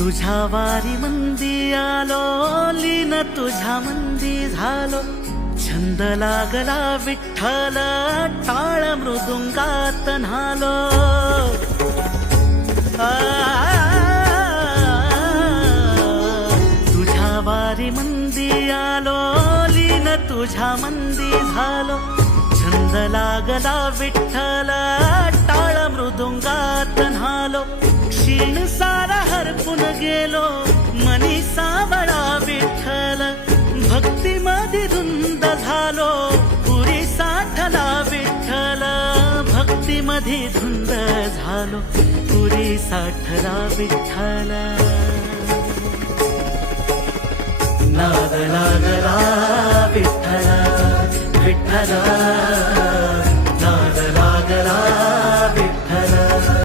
तुझ्या वारी मंदी आलो, लीन तुझ्या मंदी झालो. छंद लागला विठ्ठल, टाळ मृदुंगात न्हालो. तुझ्या वारी मंदी आलो, लीन तुझ्या मंदी झालो. छंद लागला विठ्ठल, टाळ मृदुंगात न्हालो. क्षीण सारा हरपून गेलो, मनी सावळा विठ्ठल. भक्ती मध्ये धुंद झालो, पुरी साठला विठ्ठल. भक्ती मध्ये धुंद झालो, पुरी साठला विठ्ठल. नाद लागला विठ्ठल विठ्ठल.